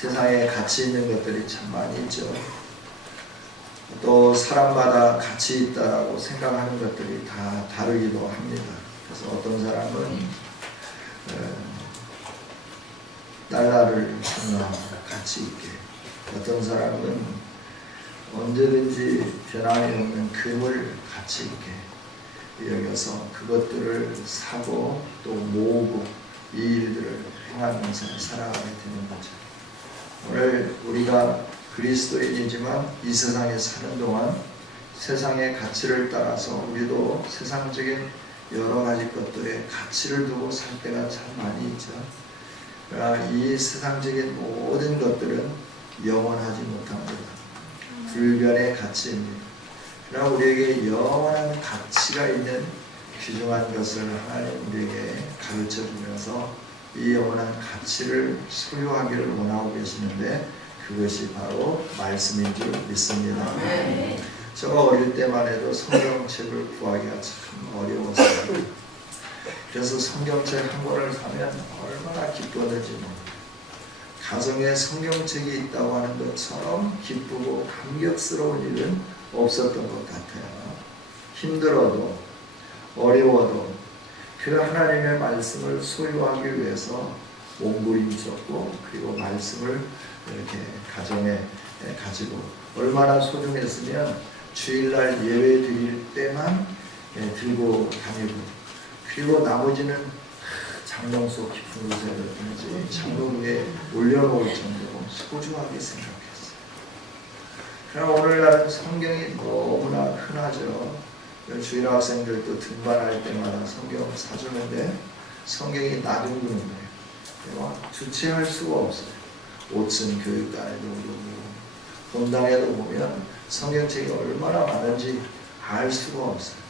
세상에 가치 있는 것들이 참 많이 있죠. 또 사람마다 가치 있다고 생각하는 것들이 다 다르기도 합니다. 그래서 어떤 사람은 달러를 가치 있게, 어떤 사람은 언제든지 변함이 없는 금을 가치 있게 여겨서 그것들을 사고 또 모으고 이 일들을 행하면서 살아가게 되는 거죠. 오늘 우리가 그리스도인이지만 이 세상에 사는 동안 세상의 가치를 따라서 우리도 세상적인 여러 가지 것들에 가치를 두고 살 때가 참 많이 있죠. 그러나 이 세상적인 모든 것들은 영원하지 못합니다. 불변의 가치입니다. 그러나 우리에게 영원한 가치가 있는 귀중한 것을 하나님 우리에게 가르쳐 주면서 이 영원한 가치를 소유하기를 원하고 계시는데 그것이 바로 말씀인 줄 믿습니다. 제가 어릴 때만 해도 성경책을 구하기가 참 어려웠어요. 그래서 성경책 한 권을 사면 얼마나 기뻤는지 모릅니다. 가정에 성경책이 있다고 하는 것처럼 기쁘고 감격스러운 일은 없었던 것 같아요. 힘들어도 어려워도 그 하나님의 말씀을 소유하기 위해서 몸부림쳤고 그리고 말씀을 이렇게 가정에 가지고 얼마나 소중했으면 주일날 예배 드릴 때만 들고 다니고 그리고 나머지는 장롱속 깊은 곳에든지 창문 위에 올려놓을 정도로 소중하게 생각했어요. 그러나 오늘날은 성경이 너무나 흔하죠. 주일 학생들도 등반할 때마다 성경 사주는데 성경이 나둥그는 거예요. 주체할 수가 없어요. 5층 교육관에도 그러고 본당에도 보면 성경책이 얼마나 많은지 알 수가 없어요.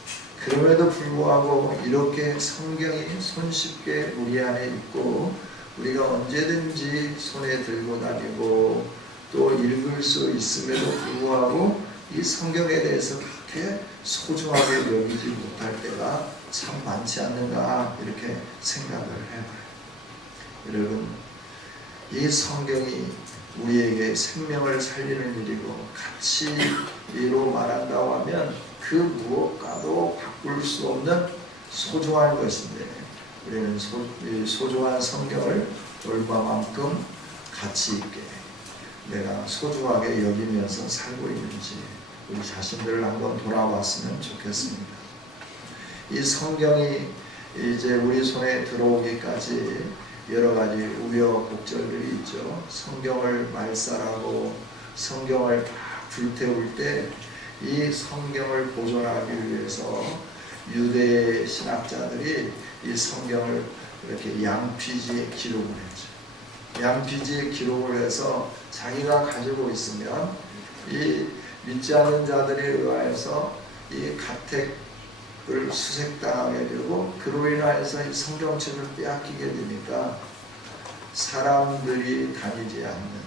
그럼에도 불구하고 이렇게 성경이 손쉽게 우리 안에 있고 우리가 언제든지 손에 들고 다니고 또 읽을 수 있음에도 불구하고 이 성경에 대해서 그렇게 소중하게 여기지 못할 때가 참 많지 않는가 이렇게 생각을 해봐요. 여러분, 이 성경이 우리에게 생명을 살리는 일이고 가치로 말한다고 하면 그 무엇과도 바꿀 수 없는 소중한 것인데 우리는 소중한 성경을 얼마만큼 가치 있게 내가 소중하게 여기면서 살고 있는지 우리 자신들을 한번 돌아봤으면 좋겠습니다. 이 성경이 이제 우리 손에 들어오기까지 여러 가지 우여곡절들이 있죠. 성경을 말살하고 성경을 다 불태울 때 이 성경을 보존하기 위해서 유대 신학자들이 이 성경을 이렇게 양피지에 기록을 했죠. 양피지에 기록을 해서 자기가 가지고 있으면 이 믿지 않는 자들에 의하여서 이 가택을 수색당하게 되고 그로 인하여서 이 성경책을 빼앗기게 되니까 사람들이 다니지 않는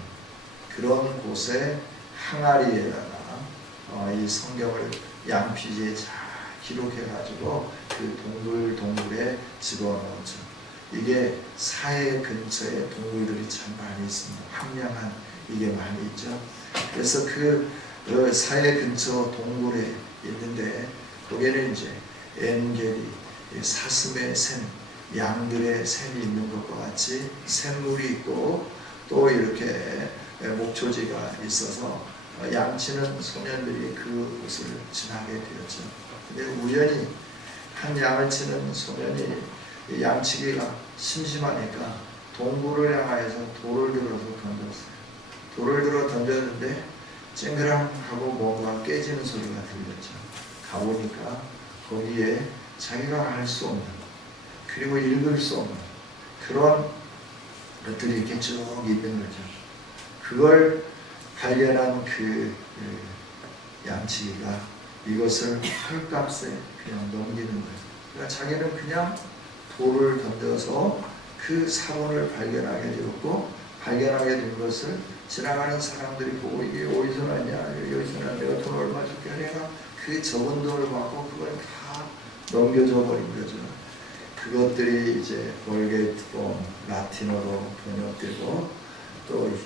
그런 곳에 항아리에다가 이 성경을 양피지에 잘 기록해가지고 그 동굴에 집어넣었죠. 이게 사해 근처에 동굴들이 참 많이 있습니다. 함량한 이게 많이 있죠. 그래서 그 사해 근처 동굴에 있는데 거기에는 이제 엔겔이 사슴의 샘, 양들의 샘이 있는 것과 같이 샘물이 있고 또 이렇게 목초지가 있어서 양치는 소년들이 그곳을 지나게 되었죠. 근데 우연히 한 양을 치는 소년이 양치기가 심심하니까 동굴을 향하여서 돌을 들어서 던졌어요. 돌을 들어 던졌는데 쨍그랑하고 뭔가 깨지는 소리가 들렸죠. 가보니까 거기에 자기가 알 수 없는 그리고 읽을 수 없는 그런 것들이 이렇게 쭉 있는 거죠. 그걸 발견한 그 양치기가 이것을 헐값에 그냥 넘기는 거예요. 그러니까 자기는 그냥 돌을 던져서 그 사본을 발견하게 되었고 발견하게 된 것을 지나가는 사람들이 보고 이게 어디서 났냐, 여기서 났냐, 내가 돈 얼마 줄게, 내가 그 적은 돈을 받고 그걸 다 넘겨줘 버린 거죠. 그것들이 이제 월게이트본 라틴어로 번역되고 또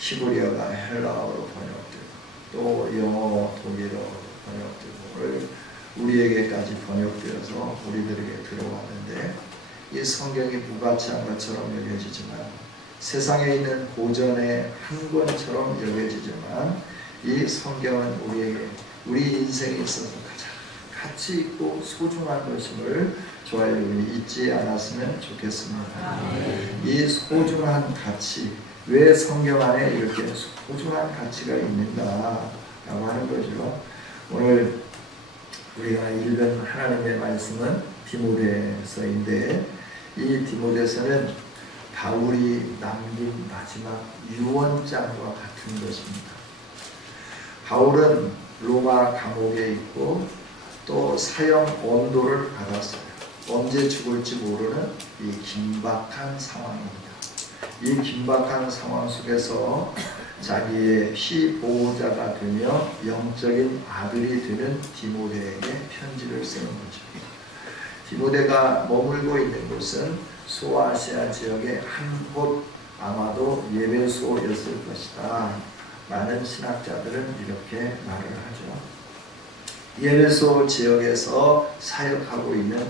히브리어가 헬라어로 번역되고 또 영어, 독일어로 번역되고 우리에게까지 번역되어서 우리들에게 들어왔는데 이 성경이 무가치한 것처럼 여겨지지만 세상에 있는 고전의 한 권처럼 여겨지지만 이 성경은 우리에게 우리 인생에 있어서 가장 가치 있고 소중한 것임을 저와 여러분이 잊지 않았으면 좋겠습니다. 이 소중한 가치, 왜 성경 안에 이렇게 소중한 가치가 있는가 라고 하는 거죠. 오늘 우리가 읽은 하나님의 말씀은 디모데서인데 이 디모데서는 바울이 남긴 마지막 유언장과 같은 것입니다. 바울은 로마 감옥에 있고 또 사형 언도를 받았어요. 언제 죽을지 모르는 이 긴박한 상황입니다. 이 긴박한 상황 속에서 자기의 피보호자가 되며 영적인 아들이 되는 디모데에게 편지를 쓰는 거죠. 디모데가 머물고 있는 곳은 소아시아 지역의 한 곳, 아마도 예배소였을 것이다. 많은 신학자들은 이렇게 말을 하죠. 예배소 지역에서 사역하고 있는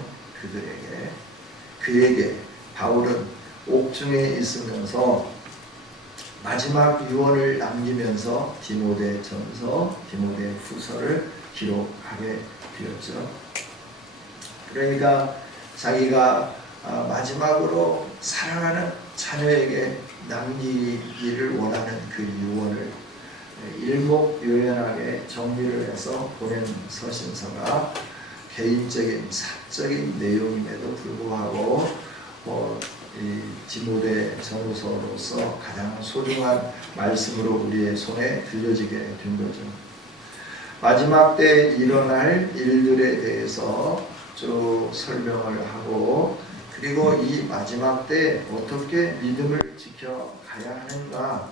그에게 바울은 옥중에 있으면서 마지막 유언을 남기면서 디모데전서, 디모데후서를 기록하게 되었죠. 그러니까 자기가 마지막으로 사랑하는 자녀에게 남기기를 원하는 그 유언을 일목요연하게 정리를 해서 보낸 서신서가 개인적인 사적인 내용임에도 불구하고 이 디모데 전후서로서 가장 소중한 말씀으로 우리의 손에 들려지게 된 거죠. 마지막 때 일어날 일들에 대해서 쭉 설명을 하고 그리고 이 마지막 때 어떻게 믿음을 지켜가야 하는가,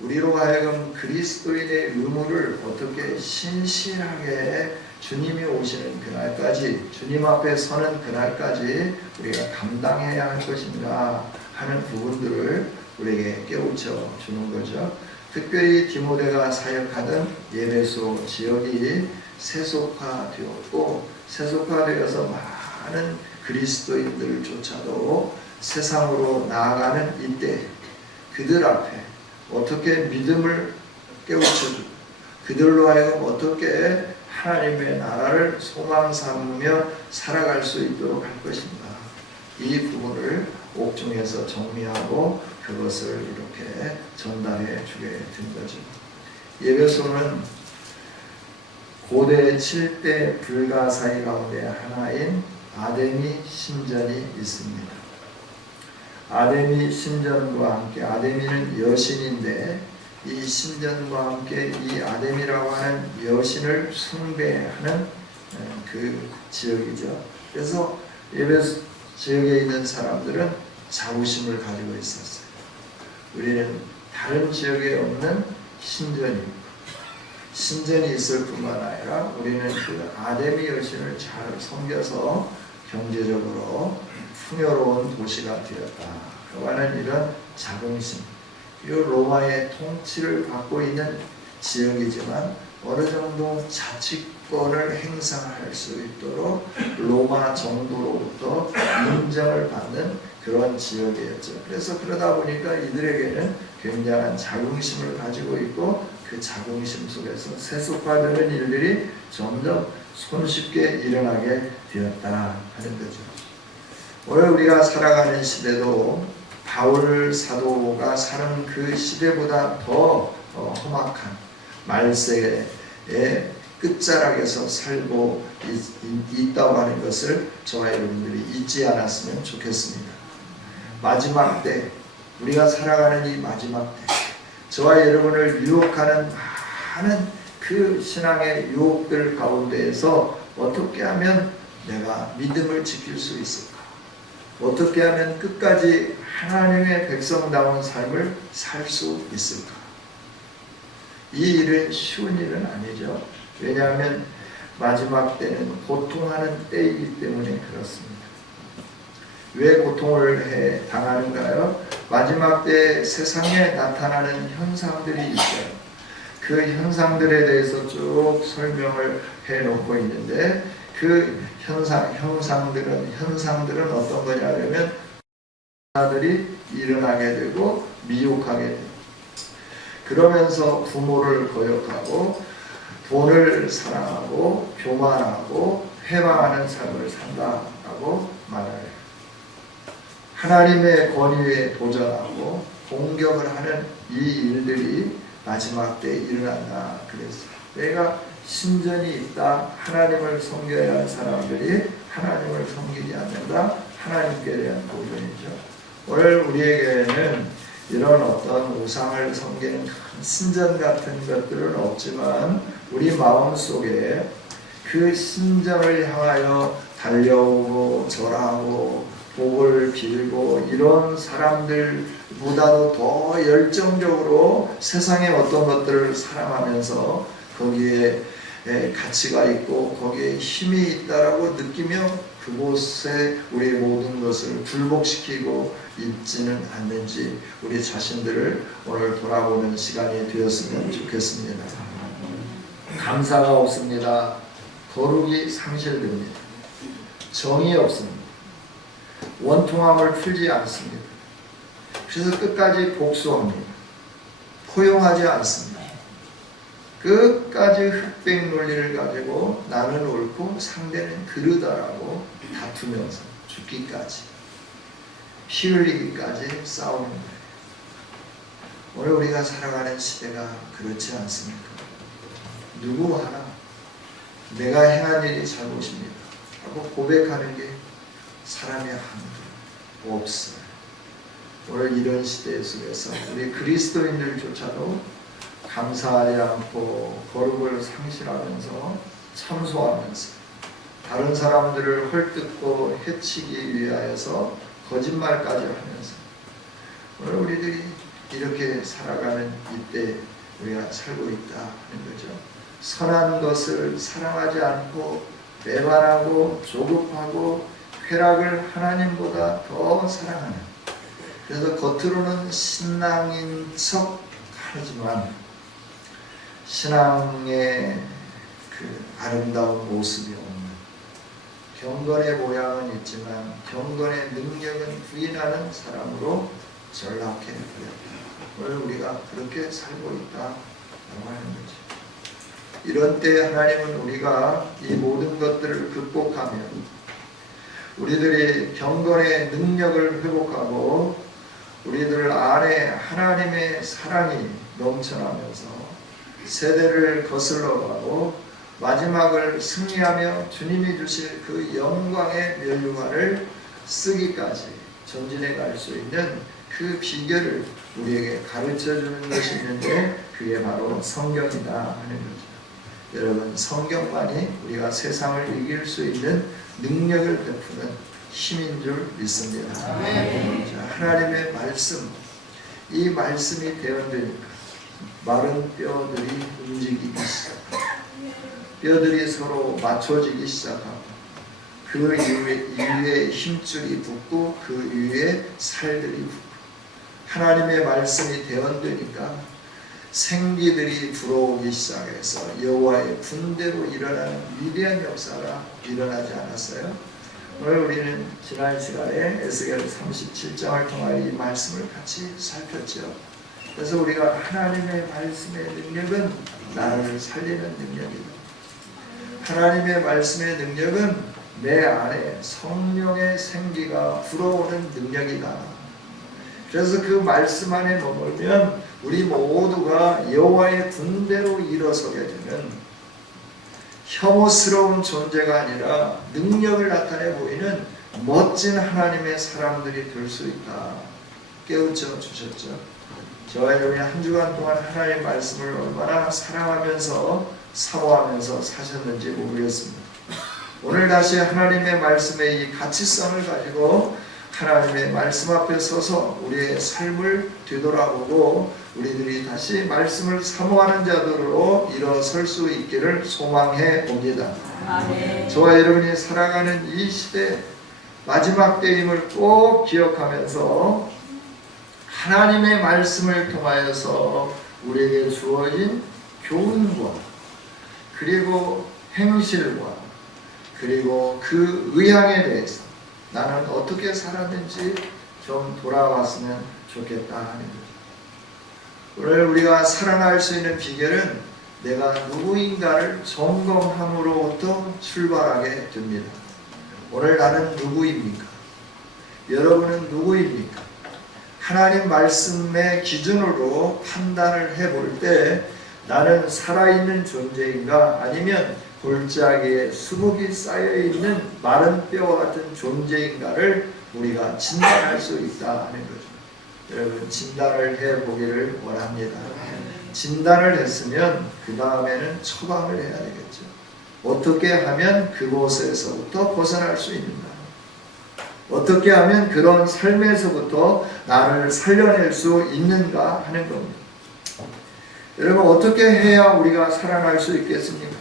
우리로 하여금 그리스도인의 의무를 어떻게 신실하게 주님이 오시는 그날까지, 주님 앞에 서는 그날까지 우리가 감당해야 할 것인가 하는 부분들을 우리에게 깨우쳐 주는 거죠. 특별히 디모데가 사역하던 예배소 지역이 세속화되었고, 세속화되어서 많은 그리스도인들조차도 세상으로 나아가는 이때 그들 앞에 어떻게 믿음을 깨우쳐주고 그들로 하여금 어떻게 하나님의 나라를 소망 삼으며 살아갈 수 있도록 할 것인가, 이 부분을 옥중에서 정리하고 그것을 이렇게 전달해 주게 된 거죠. 예배소는 고대 7대 불가사의 가운데 하나인 아데미 신전이 있습니다. 아데미 신전과 함께, 아데미는 여신인데 이 신전과 함께 이 아데미라고 하는 여신을 숭배하는 그 지역이죠. 그래서 예배소 지역에 있는 사람들은 자부심을 가지고 있었어요. 우리는 다른 지역에 없는 신전이 있을 뿐만 아니라 우리는 그 아데미 여신을 잘 섬겨서 경제적으로 풍요로운 도시가 되었다 하는 이런 자긍심, 이 로마의 통치를 받고 있는 지역이지만 어느 정도 자치권을 행사할 수 있도록 로마 정부로부터 인정을 받는 그런 지역이었죠. 그래서 그러다 보니까 이들에게는 굉장한 자긍심을 가지고 있고 그 자긍심 속에서 세속화되는 일들이 점점 손쉽게 일어나게 되었다 하는 거죠. 오늘 우리가 살아가는 시대도 바울 사도가 사는 그 시대보다 더 험악한 말세의 끝자락에서 살고 있다고 하는 것을 저와 여러분들이 잊지 않았으면 좋겠습니다. 마지막 때, 우리가 살아가는 이 마지막 때, 저와 여러분을 유혹하는 많은 그 신앙의 유혹들 가운데에서 어떻게 하면 내가 믿음을 지킬 수 있을까? 어떻게 하면 끝까지 하나님의 백성다운 삶을 살 수 있을까? 이 일은 쉬운 일은 아니죠. 왜냐하면 마지막 때는 고통하는 때이기 때문에 그렇습니다. 왜 고통을 당하는가요? 마지막 때 세상에 나타나는 현상들이 있어요. 그 현상들에 대해서 쭉 설명을 해놓고 있는데 그 현상들은 어떤 거냐면 자들이 일어나게 되고 미혹하게 되고 그러면서 부모를 거역하고 돈을 사랑하고 교만하고 회방하는 삶을 산다라고 말해요. 하나님의 권위에 도전하고 공격을 하는 이 일들이 마지막 때에 일어난다. 그래서 내가 신전이 있다. 하나님을 섬겨야 할 사람들이 하나님을 섬기지 않는다. 하나님께 대한 도전이죠. 오늘 우리에게는 이런 어떤 우상을 섬기는 큰 신전 같은 것들은 없지만 우리 마음속에 그 신전을 향하여 달려오고 절하고 복을 빌고 이런 사람들보다도 더 열정적으로 세상의 어떤 것들을 사랑하면서 거기에 가치가 있고 거기에 힘이 있다라고 느끼며 그곳에 우리의 모든 것을 굴복시키고 있지는 않는지 우리 자신들을 오늘 돌아보는 시간이 되었으면 좋겠습니다. 감사가 없습니다. 거룩이 상실됩니다. 정이 없습니다. 원통함을 풀지 않습니다. 그래서 끝까지 복수합니다. 포용하지 않습니다. 끝까지 흑백 논리를 가지고 나는 옳고 상대는 그르다라고 다투면서 죽기까지 피 흘리기까지 싸우는 거예요. 오늘 우리가 살아가는 시대가 그렇지 않습니까? 누구 하나 내가 행한 일이 잘못입니다 하고 고백하는 게 사람이 한두 없어요. 오늘 이런 시대 속에서 우리 그리스도인들조차도 감사하지 않고 거룩을 상실하면서 참소하면서 다른 사람들을 헐뜯고 해치기 위하여서 거짓말까지 하면서 오늘 우리들이 이렇게 살아가는 이때 우리가 살고 있다 하는 거죠. 선한 것을 사랑하지 않고 배반하고 조급하고 쾌락을 하나님보다 더 사랑하는, 그래서 겉으로는 신앙인 척 하지만 신앙의 그 아름다운 모습이 없는, 경건의 모양은 있지만 경건의 능력은 부인하는 사람으로 전락해 버렸다. 오늘 우리가 그렇게 살고 있다라고 하는 거죠. 이런 때 하나님은 우리가 이 모든 것들을 극복하면 우리들이 경건의 능력을 회복하고 우리들 안에 하나님의 사랑이 넘쳐나면서 세대를 거슬러가고 마지막을 승리하며 주님이 주실 그 영광의 면류관을 쓰기까지 전진해 갈 수 있는 그 비결을 우리에게 가르쳐주는 것이 있는데 그게 바로 성경이다 하는 거죠. 여러분, 성경만이 우리가 세상을 이길 수 있는 능력을 베푸는 힘인 줄 믿습니다. 하나님의 말씀, 이 말씀이 대언되니까 마른 뼈들이 움직이기 시작합니다. 뼈들이 서로 맞춰지기 시작하고 그 위에 힘줄이 붙고 그 위에 살들이 붙고 하나님의 말씀이 대언되니까 생기들이 불어오기 시작해서 여호와의 군대로 일어나는 위대한 역사가 일어나지 않았어요? 오늘 우리는 지난 시간에 에스겔 37장을 통하여 이 말씀을 같이 살폈죠. 그래서 우리가 하나님의 말씀의 능력은 나를 살리는 능력이다. 하나님의 말씀의 능력은 내 안에 성령의 생기가 불어오는 능력이다. 그래서 그 말씀 안에 머물면 우리 모두가 여호와의 군대로 일어서게 되는 혐오스러운 존재가 아니라 능력을 나타내 보이는 멋진 하나님의 사람들이 될 수 있다. 깨우쳐 주셨죠. 저와 여러분이 한 주간 동안 하나님의 말씀을 얼마나 사랑하면서 사모하면서 사셨는지 모르겠습니다. 오늘 다시 하나님의 말씀의 이 가치성을 가지고 하나님의 말씀 앞에 서서 우리의 삶을 되돌아보고 우리들이 다시 말씀을 사모하는 자들로 일어설 수 있기를 소망해 봅니다. 아멘. 저와 여러분이 살아가는 이 시대 마지막 때임을 꼭 기억하면서 하나님의 말씀을 통하여서 우리에게 주어진 교훈과 그리고 행실과 그리고 그 의향에 대해서 나는 어떻게 살았는지 좀 돌아봤으면 좋겠다 하는 거죠. 오늘 우리가 살아날 수 있는 비결은 내가 누구인가를 점검함으로부터 출발하게 됩니다. 오늘 나는 누구입니까? 여러분은 누구입니까? 하나님 말씀의 기준으로 판단을 해볼 때 나는 살아있는 존재인가 아니면 골짜기에 수북이 쌓여있는 마른 뼈와 같은 존재인가를 우리가 진단할 수 있다 하는 거죠. 여러분 진단을 해보기를 원합니다. 진단을 했으면 그 다음에는 처방을 해야 되겠죠. 어떻게 하면 그곳에서부터 벗어날 수 있는가? 어떻게 하면 그런 삶에서부터 나를 살려낼 수 있는가 하는 겁니다. 여러분 어떻게 해야 우리가 살아날 수 있겠습니까?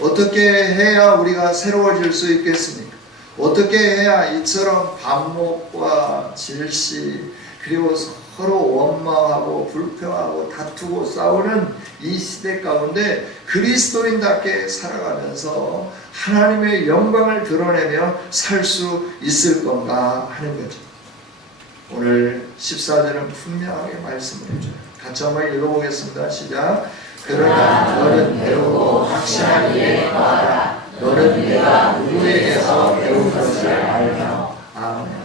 어떻게 해야 우리가 새로워질 수 있겠습니까? 어떻게 해야 이처럼 반목과 질시 그리고 서로 원망하고 불평하고 다투고 싸우는 이 시대 가운데 그리스도인답게 살아가면서 하나님의 영광을 드러내며 살 수 있을 건가 하는 거죠. 오늘 14절은 분명하게 말씀을 해줘요. 같이 한번 읽어보겠습니다. 시작. 그러나 너는 배우고 확신한 일에 거하라. 너는 내가 누구에게서 배운 것을 알며. 아멘.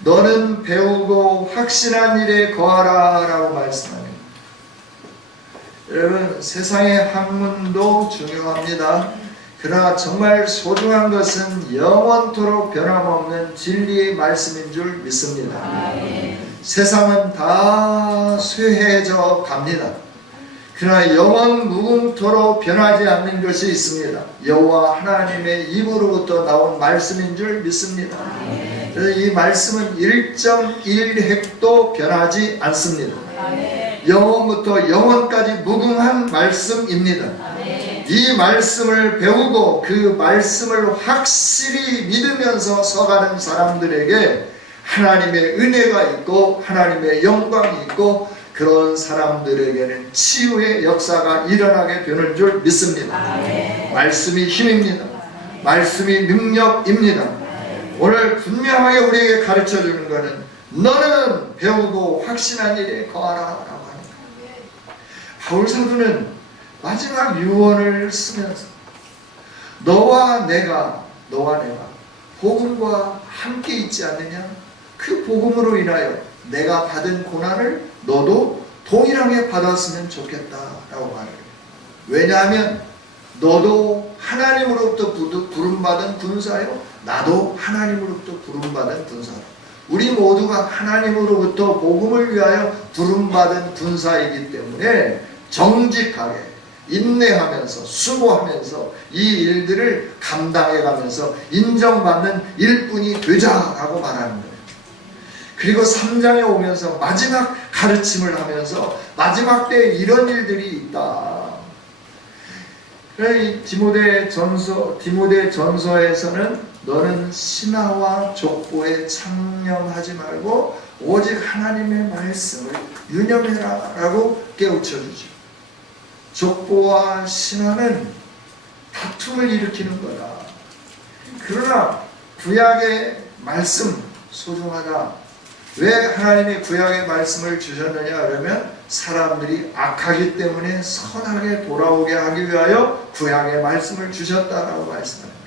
너는 배우고 확신한 일에 거하라 라고 말씀합니다. 여러분 세상의 학문도 중요합니다. 그러나 정말 소중한 것은 영원토록 변함없는 진리의 말씀인 줄 믿습니다. 세상은 다 쇠해져 갑니다. 그러나 영원 무궁토록 변하지 않는 것이 있습니다. 여호와 하나님의 입으로부터 나온 말씀인 줄 믿습니다. 그래서 이 말씀은 1.1획도 변하지 않습니다. 영원부터 영원까지 무궁한 말씀입니다. 이 말씀을 배우고 그 말씀을 확실히 믿으면서 서가는 사람들에게 하나님의 은혜가 있고 하나님의 영광이 있고 그런 사람들에게는 치유의 역사가 일어나게 되는 줄 믿습니다. 말씀이 힘입니다. 말씀이 능력입니다. 오늘 분명하게 우리에게 가르쳐주는 것은 너는 배우고 확신한 일에 거하라 라고 하는 거예요. 바울 사도는 마지막 유언을 쓰면서 너와 내가 복음과 함께 있지 않느냐? 그 복음으로 인하여 내가 받은 고난을 너도 동일하게 받았으면 좋겠다라고 말해요. 왜냐하면 너도 하나님으로부터 부름받은 군사요, 나도 하나님으로부터 부름받은 군사요. 우리 모두가 하나님으로부터 복음을 위하여 부름받은 군사이기 때문에 정직하게 인내하면서 수고하면서 이 일들을 감당해가면서 인정받는 일꾼이 되자라고 말하는 거예요. 그리고 3장에 오면서 마지막 가르침을 하면서 마지막 때에 이런 일들이 있다. 디모데 전서에서는 너는 신하와 족보에 창념하지 말고 오직 하나님의 말씀을 유념해라 라고 깨우쳐주죠. 족보와 신하는 다툼을 일으키는 거다. 그러나 구약의 말씀 소중하다. 왜 하나님이 구약의 말씀을 주셨느냐 그러면 사람들이 악하기 때문에 선하게 돌아오게 하기 위하여 구약의 말씀을 주셨다라고 말씀합니다.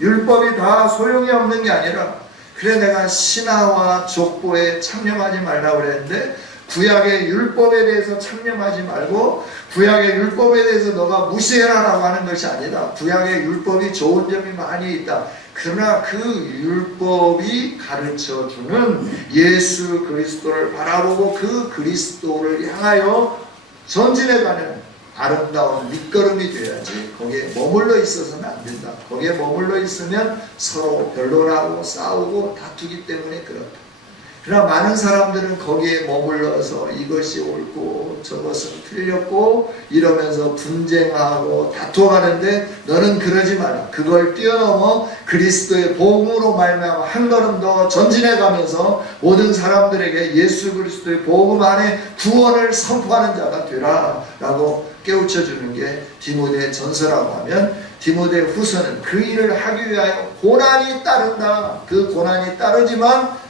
율법이 다 소용이 없는 게 아니라 그래 내가 신하와 족보에 창념하지 말라고 그랬는데 구약의 율법에 대해서 창념하지 말고 구약의 율법에 대해서 너가 무시해라라고 하는 것이 아니다. 구약의 율법이 좋은 점이 많이 있다. 그러나 그 율법이 가르쳐주는 예수 그리스도를 바라보고 그 그리스도를 향하여 전진해가는 아름다운 밑거름이 되어야지 거기에 머물러 있어서는 안 된다. 거기에 머물러 있으면 서로 변론하고 싸우고 다투기 때문에 그렇다. 그러나 많은 사람들은 거기에 머물러서 이것이 옳고 저것은 틀렸고 이러면서 분쟁하고 다투어가는데 너는 그러지 마라. 그걸 뛰어넘어 그리스도의 복음으로 말미암아 한 걸음 더 전진해 가면서 모든 사람들에게 예수 그리스도의 복음 안에 구원을 선포하는 자가 되라 라고 깨우쳐 주는 게 디모데 전서라고 하면, 디모데 후서는 그 일을 하기 위하여 고난이 따른다. 그 고난이 따르지만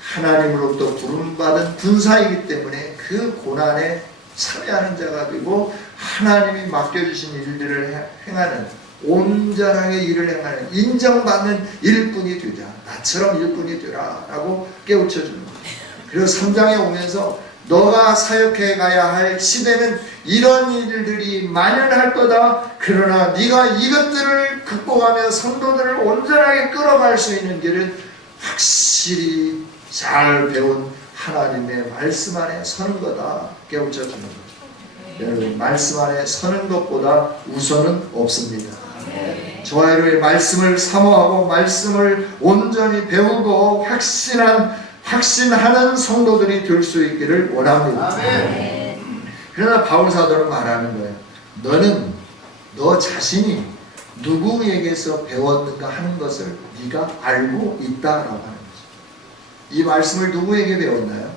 하나님으로부터 부름받은 군사이기 때문에 그 고난에 참여하는 자가 되고 하나님이 맡겨주신 일들을 행하는, 온전하게 일을 행하는 인정받는 일꾼이 되자. 나처럼 일꾼이 되라 라고 깨우쳐주는 거예요. 그래서 3장에 오면서 너가 사역해 가야 할 시대는 이런 일들이 만연할 거다. 그러나 네가 이것들을 극복하며 성도들을 온전하게 끌어갈 수 있는 길은 확실히 잘 배운 하나님의 말씀 안에 서는 거다. 깨우쳐 주는 거죠. 여러분, 말씀 안에 서는 것보다 우선은 없습니다. 저와 여러분의 말씀을 사모하고 말씀을 온전히 배우고 확신하는 성도들이 될 수 있기를 원합니다. 그러나 바울 사도는 말하는 거예요. 너는 너 자신이 누구에게서 배웠는가 하는 것을 네가 알고 있다라고 하는 거죠. 이 말씀을 누구에게 배웠나요?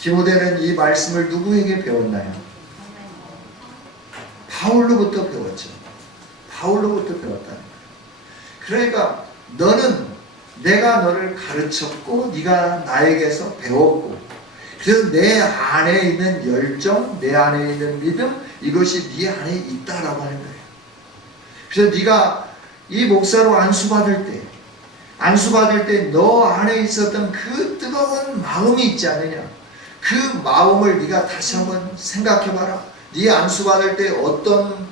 디모데는 이 말씀을 누구에게 배웠나요? 바울로부터 배웠죠. 바울로부터 배웠다는 거예요. 그러니까 너는 내가 너를 가르쳤고 네가 나에게서 배웠고, 그래서 내 안에 있는 열정, 내 안에 있는 믿음, 이것이 네 안에 있다라고 하는 거예요. 그래서 네가 이 목사로 안수받을 때 너 안에 있었던 그 뜨거운 마음이 있지 않느냐. 그 마음을 네가 다시 한번 생각해봐라. 네 안수받을 때 어떤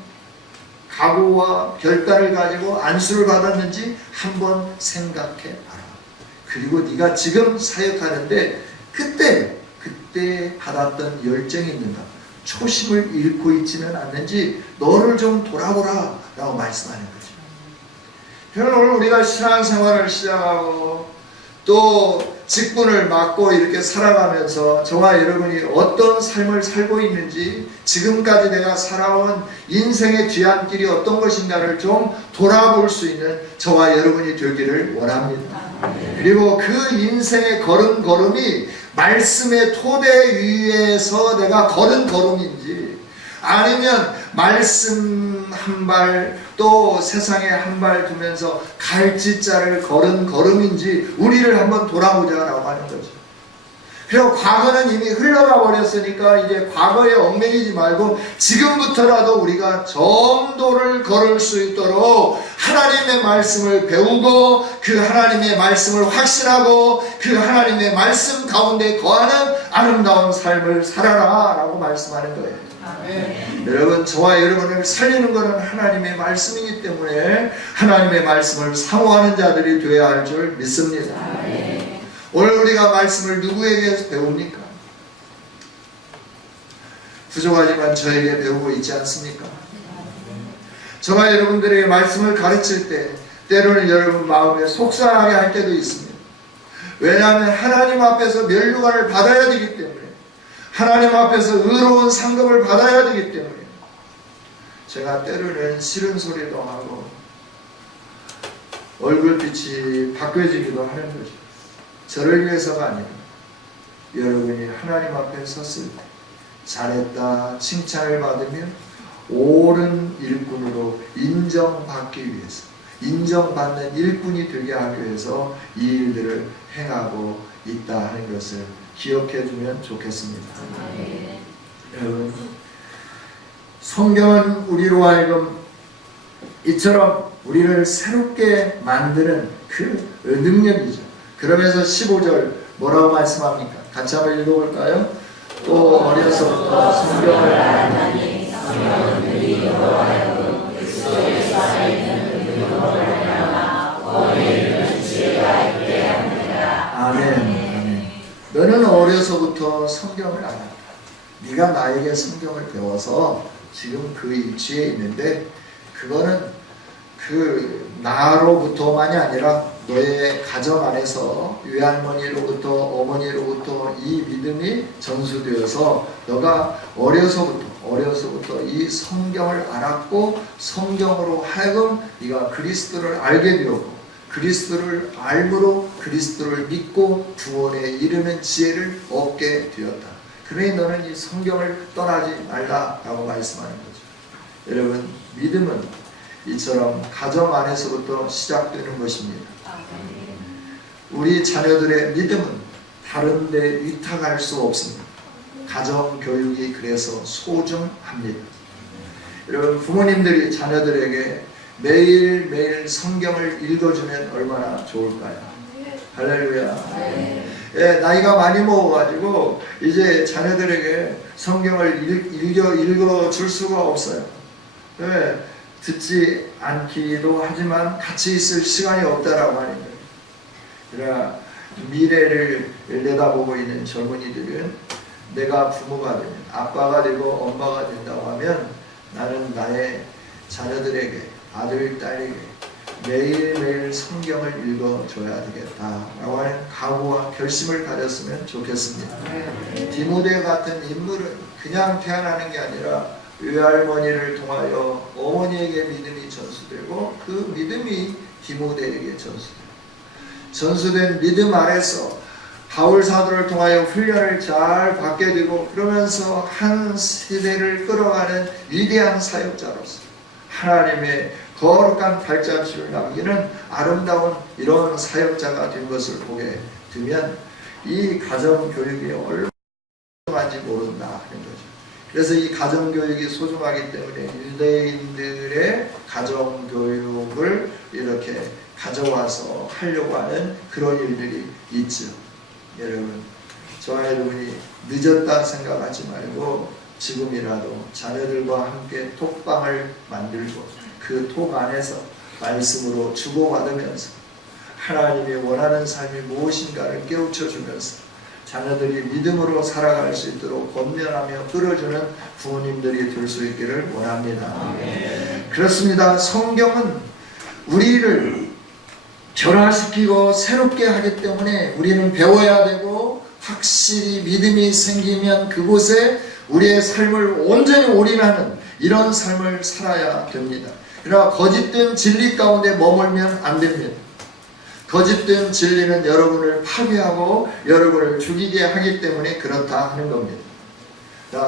각오와 결단을 가지고 안수를 받았는지 한번 생각해봐라. 그리고 네가 지금 사역하는데 그때 받았던 열정이 있는가, 초심을 잃고 있지는 않는지 너를 좀 돌아보라 라고 말씀하는 거죠. 오늘 우리가 신앙생활을 시작하고 또 직분을 맡고 이렇게 살아가면서 저와 여러분이 어떤 삶을 살고 있는지, 지금까지 내가 살아온 인생의 뒤안길이 어떤 것인가를 좀 돌아볼 수 있는 저와 여러분이 되기를 원합니다. 그리고 그 인생의 걸음걸음이 말씀의 토대 위에서 내가 걸은 걸음인지, 아니면 말씀 한 발 또 세상에 한 발 두면서 갈짓자를 걸은 걸음인지 우리를 한번 돌아보자라고 하는 거죠. 그리고 과거는 이미 흘러가 버렸으니까 이제 과거에 얽매이지 말고 지금부터라도 우리가 정도를 걸을 수 있도록 하나님의 말씀을 배우고 그 하나님의 말씀을 확신하고 그 하나님의 말씀 가운데 거하는 아름다운 삶을 살아라 라고 말씀하는 거예요. 여러분, 저와 여러분을 살리는 것은 하나님의 말씀이기 때문에 하나님의 말씀을 사모하는 자들이 되어야 할 줄 믿습니다. 오늘 우리가 말씀을 누구에게 배웁니까? 부족하지만 저에게 배우고 있지 않습니까? 저와 여러분들에게 말씀을 가르칠 때 때로는 여러분 마음에 속상하게 할 때도 있습니다. 왜냐하면 하나님 앞에서 면류관을 받아야 되기 때문에, 하나님 앞에서 의로운 상급을 받아야 되기 때문에 제가 때로는 싫은 소리도 하고 얼굴빛이 바뀌어지기도 하는 거죠. 저를 위해서가 아니라 여러분이 하나님 앞에 섰을 때 잘했다 칭찬을 받으며 옳은 일꾼으로 인정받기 위해서, 인정받는 일꾼이 되게 하기 위해서 이 일들을 행하고 있다 하는 것을 기억해 주면 좋겠습니다. 여러분, 성경은 우리로 하여금 이처럼 우리를 새롭게 만드는 그 능력이죠. 그러면서 15절 뭐라고 말씀합니까? 같이 한번 읽어볼까요? 또 어려서부터 성경을 알아니 성경은 우리로 하여금 그리스도에 살아있는 능력으로 말미암아 원리는 지혜가 있게 합니다. 아멘. 너는 어려서부터 성경을 알았다. 네가 나에게 성경을 배워서 지금 그 위치에 있는데, 그거는 그 나로부터만이 아니라 너의 가정 안에서 외할머니로부터 어머니로부터 이 믿음이 전수되어서 너가 어려서부터 이 성경을 알았고 성경으로 하여금 네가 그리스도를 알게 되었고 그리스도를 알므로 그리스도를 믿고 구원에 이르는 지혜를 얻게 되었다. 그러니 너는 이 성경을 떠나지 말라라고 말씀하는 거죠. 여러분, 믿음은 이처럼 가정 안에서부터 시작되는 것입니다. 우리 자녀들의 믿음은 다른 데 위탁할 수 없습니다. 가정 교육이 그래서 소중합니다. 여러분, 부모님들이 자녀들에게 매일매일 성경을 읽어주면 얼마나 좋을까요? 할렐루야. 예, 나이가 많이 먹어가지고 이제 자녀들에게 성경을 읽어줄 수가 없어요. 예, 듣지 않기도 하지만 같이 있을 시간이 없다라고 하는 거예요. 그러나 미래를 내다보고 있는 젊은이들은 내가 부모가 되면, 아빠가 되고 엄마가 된다고 하면 나는 나의 자녀들에게, 아들, 딸에게 매일매일 성경을 읽어줘야 되겠다라고 하는 각오와 결심을 가졌으면 좋겠습니다. 디모데 같은 인물은 그냥 태어나는 게 아니라 외할머니를 통하여 어머니에게 믿음이 전수되고 그 믿음이 디모데에게 전수된 믿음 아래서 바울 사도를 통하여 훈련을 잘 받게 되고 그러면서 한 세대를 끌어가는 위대한 사역자로서 하나님의 거룩한 발자취를 남기는 아름다운 이런 사역자가 된 것을 보게 되면 이 가정교육이 얼마나 소중한지 모른다 하는 거죠. 그래서 이 가정교육이 소중하기 때문에 유대인들의 가정교육을 이렇게 가져와서 하려고 하는 그런 일들이 있죠. 여러분, 저와 여러분이 늦었다 생각하지 말고 지금이라도 자녀들과 함께 톡방을 만들고 그 톡 안에서 말씀으로 주고받으면서 하나님이 원하는 삶이 무엇인가를 깨우쳐 주면서 자녀들이 믿음으로 살아갈 수 있도록 권면하며 끌어주는 부모님들이 될 수 있기를 원합니다. 그렇습니다. 성경은 우리를 변화시키고 새롭게 하기 때문에 우리는 배워야 되고 확실히 믿음이 생기면 그곳에 우리의 삶을 온전히 올인하는 이런 삶을 살아야 됩니다. 그러나 거짓된 진리 가운데 머물면 안 됩니다. 거짓된 진리는 여러분을 파괴하고 여러분을 죽이게 하기 때문에 그렇다 하는 겁니다.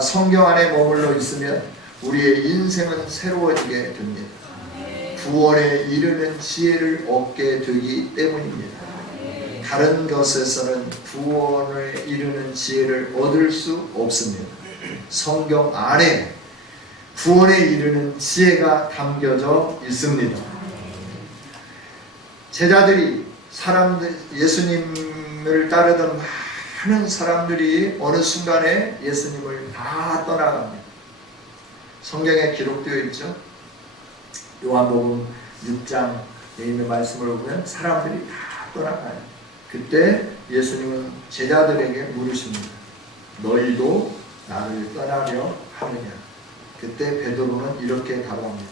성경 안에 머물러 있으면 우리의 인생은 새로워지게 됩니다. 구원에 이르는 지혜를 얻게 되기 때문입니다. 다른 것에서는 구원에 이르는 지혜를 얻을 수 없습니다. 성경 안에 구원에 이르는 지혜가 담겨져 있습니다. 제자들이 예수님을 따르던 많은 사람들이 어느 순간에 예수님을 다 떠나갑니다. 성경에 기록되어 있죠. 요한복음 6장에 있는 말씀을 보면 사람들이 다 떠나가요. 그때 예수님은 제자들에게 물으십니다. 너희도 나를 떠나려 하느냐? 그때 베드로는 이렇게 답합니다.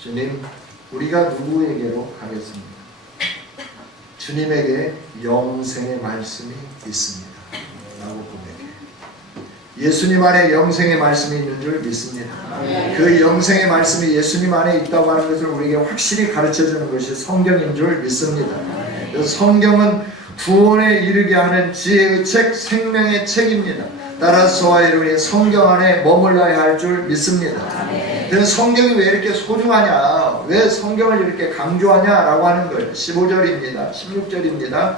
주님, 우리가 누구에게로 가겠습니까? 주님에게 영생의 말씀이 있습니다. 라고 고백해요. 예수님 안에 영생의 말씀이 있는 줄 믿습니다. 그 영생의 말씀이 예수님 안에 있다고 하는 것을 우리에게 확실히 가르쳐주는 것이 성경인 줄 믿습니다. 성경은 구원에 이르게 하는 지혜의 책, 생명의 책입니다. 따라서 저와 여러분이 성경 안에 머물러야 할 줄 믿습니다. 그래서 성경이 왜 이렇게 소중하냐, 왜 성경을 이렇게 강조하냐라고 하는 거예요. 15절입니다. 16절입니다.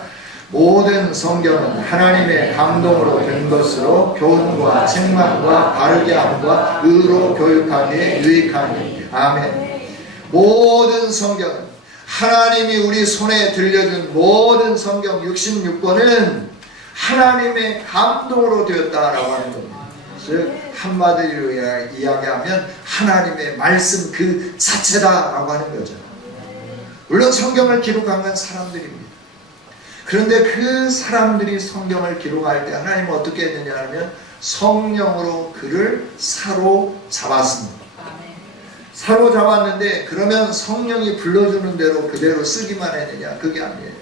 모든 성경은 하나님의 감동으로 된 것으로 교훈과 책망과 바르게 함과 의로 교육하기에 유익하니. 아멘. 모든 성경은 하나님이 우리 손에 들려준 모든 성경 66권은 하나님의 감동으로 되었다라고 하는 겁니다. 즉 한마디로 이야기하면 하나님의 말씀 그 자체다라고 하는 거죠. 물론 성경을 기록한 건 사람들입니다. 그런데 그 사람들이 성경을 기록할 때 하나님은 어떻게 했느냐 하면 성령으로 그를 사로잡았습니다. 사로잡았는데 그러면 성령이 불러주는 대로 그대로 쓰기만 했느냐? 그게 아니에요.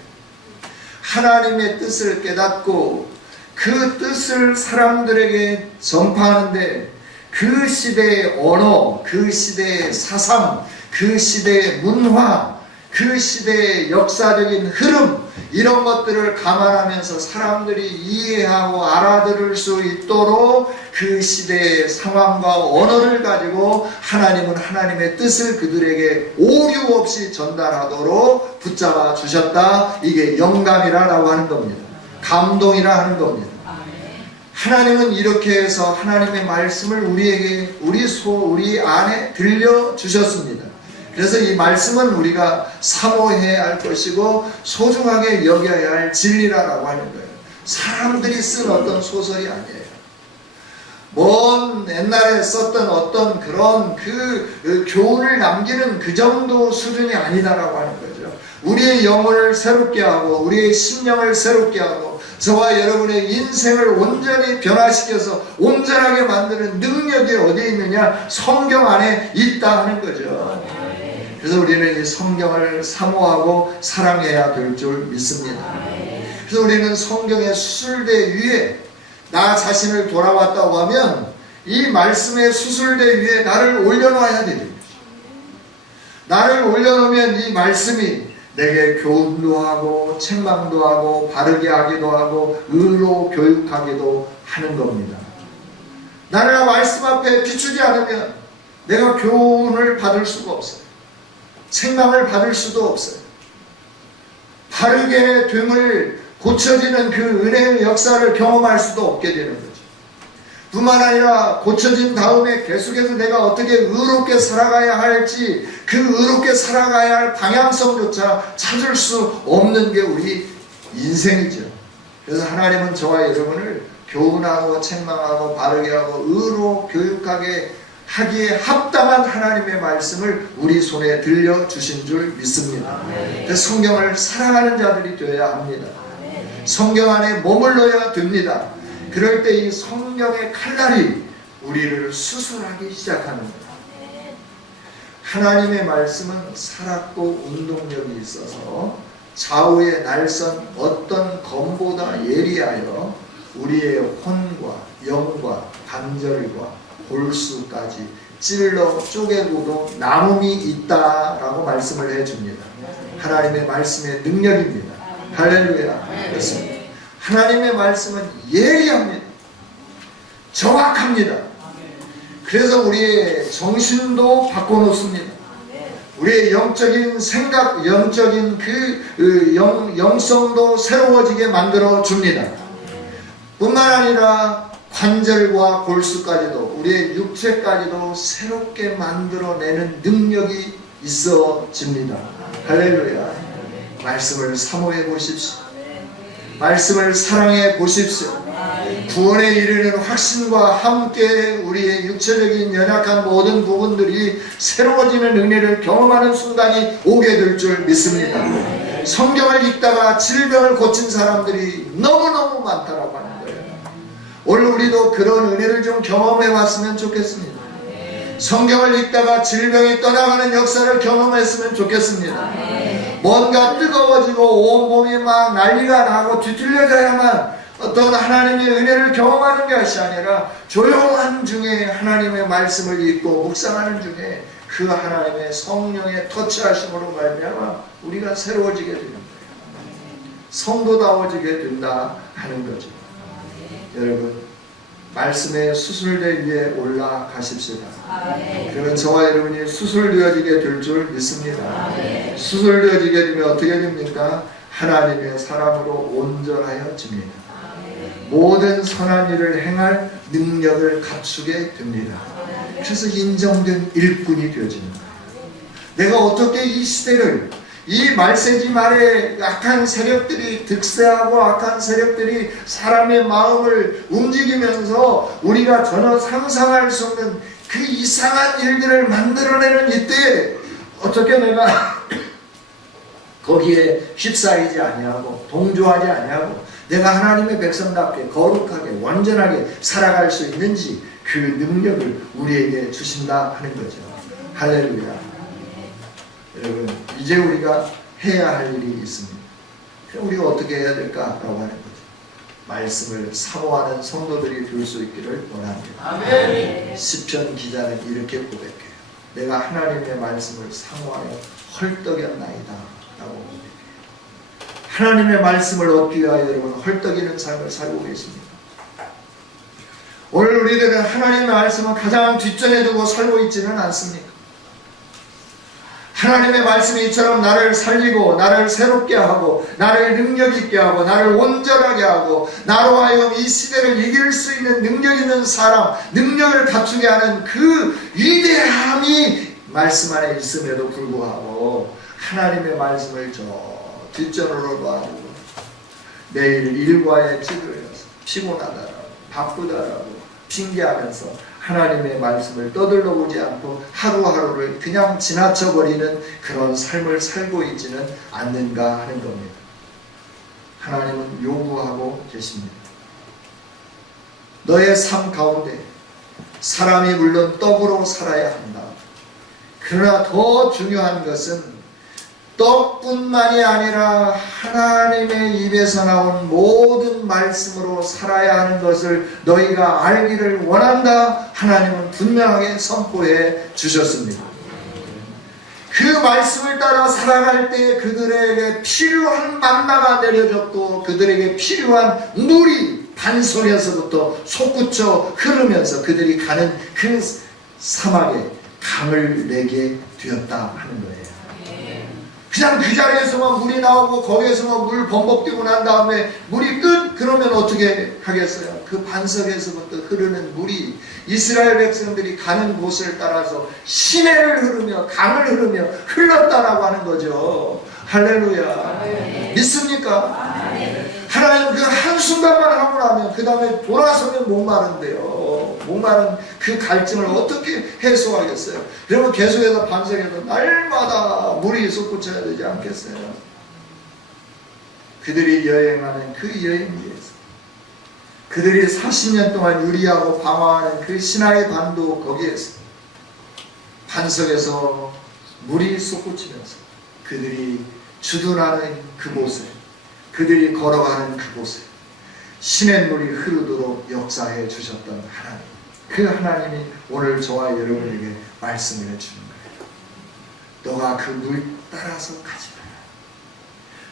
하나님의 뜻을 깨닫고 그 뜻을 사람들에게 전파하는데 그 시대의 언어, 그 시대의 사상, 그 시대의 문화, 그 시대의 역사적인 흐름, 이런 것들을 감안하면서 사람들이 이해하고 알아들을 수 있도록 그 시대의 상황과 언어를 가지고 하나님은 하나님의 뜻을 그들에게 오류 없이 전달하도록 붙잡아 주셨다. 이게 영감이라고 하는 겁니다. 감동이라 하는 겁니다. 하나님은 이렇게 해서 하나님의 말씀을 우리에게 우리 안에 들려주셨습니다. 그래서 이 말씀은 우리가 사모해야 할 것이고 소중하게 여겨야 할 진리라고 하는 거예요. 사람들이 쓴 어떤 소설이 아니에요. 먼 옛날에 썼던 어떤 그런 그 교훈을 남기는 그 정도 수준이 아니다라고 하는 거죠. 우리의 영혼을 새롭게 하고 우리의 심령을 새롭게 하고 저와 여러분의 인생을 온전히 변화시켜서 온전하게 만드는 능력이 어디에 있느냐? 성경 안에 있다 하는 거죠. 그래서 우리는 이 성경을 사모하고 사랑해야 될 줄 믿습니다. 그래서 우리는 성경의 수술대 위에 나 자신을 돌아왔다고 하면 이 말씀의 수술대 위에 나를 올려놔야 되는 거죠. 나를 올려놓으면 이 말씀이 내게 교훈도 하고 책망도 하고 바르게 하기도 하고 의로 교육하기도 하는 겁니다. 나를 말씀 앞에 비추지 않으면 내가 교훈을 받을 수가 없어요. 책망을 받을 수도 없어요. 바르게 됨을 고쳐지는 그 은혜의 역사를 경험할 수도 없게 되는 거죠. 뿐만 아니라 고쳐진 다음에 계속해서 내가 어떻게 의롭게 살아가야 할지 그 의롭게 살아가야 할 방향성조차 찾을 수 없는 게 우리 인생이죠. 그래서 하나님은 저와 여러분을 교훈하고 책망하고 바르게 하고 의로 교육하게 하기에 합당한 하나님의 말씀을 우리 손에 들려주신 줄 믿습니다. 그래서 성경을 사랑하는 자들이 되어야 합니다. 성경 안에 머물러야 됩니다. 그럴 때 이 성경의 칼날이 우리를 수술하기 시작하는 거예요. 하나님의 말씀은 살았고 운동력이 있어서 좌우에 날선 어떤 검보다 예리하여 우리의 혼과 영과 관절과 골수까지 찔러 쪼개고도 남음이 있다라고 말씀을 해줍니다. 하나님의 말씀의 능력입니다. 할렐루야. 그렇습니다. 하나님의 말씀은 예리합니다. 정확합니다. 그래서 우리의 정신도 바꿔놓습니다. 우리의 영적인 생각, 영적인 영성도 새로워지게 만들어 줍니다. 뿐만 아니라 관절과 골수까지도 우리의 육체까지도 새롭게 만들어내는 능력이 있어집니다. 할렐루야. 말씀을 사모해 보십시오. 말씀을 사랑해 보십시오. 구원에 이르는 확신과 함께 우리의 육체적인 연약한 모든 부분들이 새로워지는 은혜를 경험하는 순간이 오게 될 줄 믿습니다. 성경을 읽다가 질병을 고친 사람들이 너무너무 많다라고 하는 거예요. 오늘 우리도 그런 은혜를 좀 경험해 봤으면 좋겠습니다. 성경을 읽다가 질병이 떠나가는 역사를 경험했으면 좋겠습니다. 뭔가 뜨거워지고 온몸이 막 난리가 나고 뒤틀려져야만 어떤 하나님의 은혜를 경험하는 것이 아니라 조용한 중에 하나님의 말씀을 읽고 묵상하는 중에 그 하나님의 성령의 터치하심으로 말미암아 우리가 새로워지게 되는 거예요. 성도다워지게 된다 하는 거죠. 여러분, 말씀의 수술대 위에 올라가십시다. 그러면 저와 여러분이 수술되어지게 될 줄 믿습니다. 수술되어지게 되면 어떻게 됩니까? 하나님의 사람으로 온전하여집니다. 모든 선한 일을 행할 능력을 갖추게 됩니다. 그래서 인정된 일꾼이 되어집니다. 내가 어떻게 이 시대를, 이 말세지 말에 악한 세력들이 득세하고 악한 세력들이 사람의 마음을 움직이면서 우리가 전혀 상상할 수 없는 그 이상한 일들을 만들어내는 이때 어떻게 내가 거기에 휩싸이지 아니하고 동조하지 아니하고 내가 하나님의 백성답게 거룩하게 완전하게 살아갈 수 있는지 그 능력을 우리에게 주신다 하는 거죠. 할렐루야. 여러분, 이제 우리가 해야 할 일이 있습니다. 그럼 우리가 어떻게 해야 될까라고 하는 거죠. 말씀을 사모하는 성도들이 될 수 있기를 원합니다. 아멘. 시편 기자는 이렇게 고백해요. 내가 하나님의 말씀을 사모하여 헐떡였나이다 라고 고백해요. 하나님의 말씀을 얻기 위하여 여러분 헐떡이는 삶을 살고 계십니다. 오늘 우리들은 하나님의 말씀을 가장 뒷전에 두고 살고 있지는 않습니까? 하나님의 말씀이 이처럼 나를 살리고 나를 새롭게 하고 나를 능력 있게 하고 나를 온전하게 하고 나로 하여금 이 시대를 이길 수 있는 능력 있는 사람, 능력을 갖추게 하는 그 위대함이 말씀 안에 있음에도 불구하고 하나님의 말씀을 저 뒷전으로 놔두고 내일 일과에 찌들어서 피곤하다라고 바쁘다라고 핑계하면서 하나님의 말씀을 떠들러 보지 않고 하루하루를 그냥 지나쳐버리는 그런 삶을 살고 있지는 않는가 하는 겁니다. 하나님은 요구하고 계십니다. 너의 삶 가운데 사람이 물론 떡으로 살아야 한다. 그러나 더 중요한 것은 떡뿐만이 아니라 하나님의 입에서 나온 모든 말씀으로 살아야 하는 것을 너희가 알기를 원한다. 하나님은 분명하게 선포해 주셨습니다. 그 말씀을 따라 살아갈 때 그들에게 필요한 만나가 내려졌고 그들에게 필요한 물이 반석에서부터 솟구쳐 흐르면서 그들이 가는 그 사막에 강을 내게 되었다 하는 거예요. 그냥 그 자리에서만 물이 나오고 거기에서만 물 범벅되고 난 다음에 물이 끝! 그러면 어떻게 하겠어요? 그 반석에서부터 흐르는 물이 이스라엘 백성들이 가는 곳을 따라서 시내를 흐르며 강을 흐르며 흘렀다라고 하는 거죠. 할렐루야. 믿습니까? 하나님 그 한순간만 하고 나면 그 다음에 돌아서면 목마른데요. 목마른 그 갈증을 어떻게 해소하겠어요? 그러면 계속해서 반석에서 날마다 물이 솟구쳐야 되지 않겠어요? 그들이 여행하는 그 여행지에서 그들이 40년 동안 유리하고 방황하는 그 시나이 반도 거기에서 반석에서 물이 솟구치면서 그들이 주둔하는 그곳에 그들이 걸어가는 그곳에 시냇물이 흐르도록 역사해 주셨던 하나님, 그 하나님이 오늘 저와 여러분에게 말씀을 해주는 거예요. 너가 그 물 따라서 가지 마라.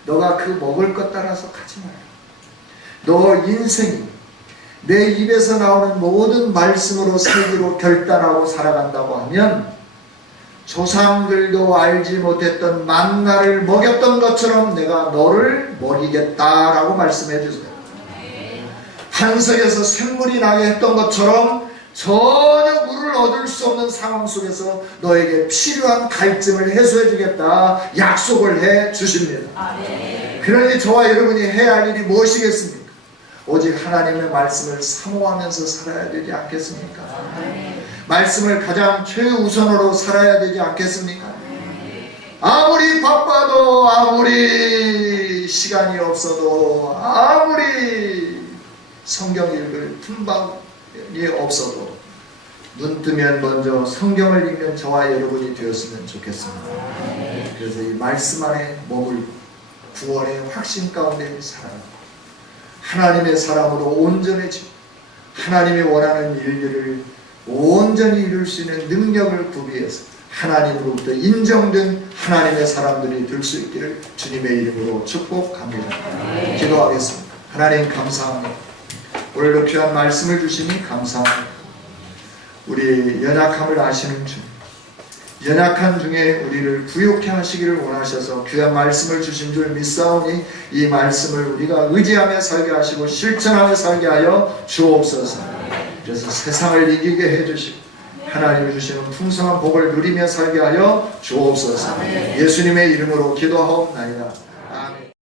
너가 그 먹을 것 따라서 가지 마라. 너 인생이 내 입에서 나오는 모든 말씀으로 살기로 결단하고 살아간다고 하면 조상들도 알지 못했던 만나를 먹였던 것처럼 내가 너를 먹이겠다라고 말씀해 주세요. 반석에서 샘물이 나게 했던 것처럼 전혀 물을 얻을 수 없는 상황 속에서 너에게 필요한 갈증을 해소해 주겠다 약속을 해 주십니다. 그러니 저와 여러분이 해야 할 일이 무엇이겠습니까? 오직 하나님의 말씀을 사모하면서 살아야 되지 않겠습니까? 말씀을 가장 최우선으로 살아야 되지 않겠습니까? 아무리 바빠도 아무리 시간이 없어도 아무리 성경 읽을 틈방이 없어도 눈 뜨면 먼저 성경을 읽는 저와 여러분이 되었으면 좋겠습니다. 그래서 이 말씀 안에 머물고 구원의 확신 가운데 살아가고 하나님의 사람으로 온전해지고 하나님이 원하는 일들을 온전히 이룰 수 있는 능력을 구비해서 하나님으로부터 인정된 하나님의 사람들이 될 수 있기를 주님의 이름으로 축복합니다. 기도하겠습니다. 하나님 감사합니다. 오늘도 귀한 말씀을 주시니 감사합니다. 우리 연약함을 아시는 주, 연약한 중에 우리를 부욕해 하시기를 원하셔서 귀한 말씀을 주신 줄 믿사오니 이 말씀을 우리가 의지하며 살게 하시고 실천하며 살게 하여 주옵소서. 그래서 세상을 이기게 해주시고 하나님이 주시는 풍성한 복을 누리며 살게 하여 주옵소서. 예수님의 이름으로 기도하옵나이다.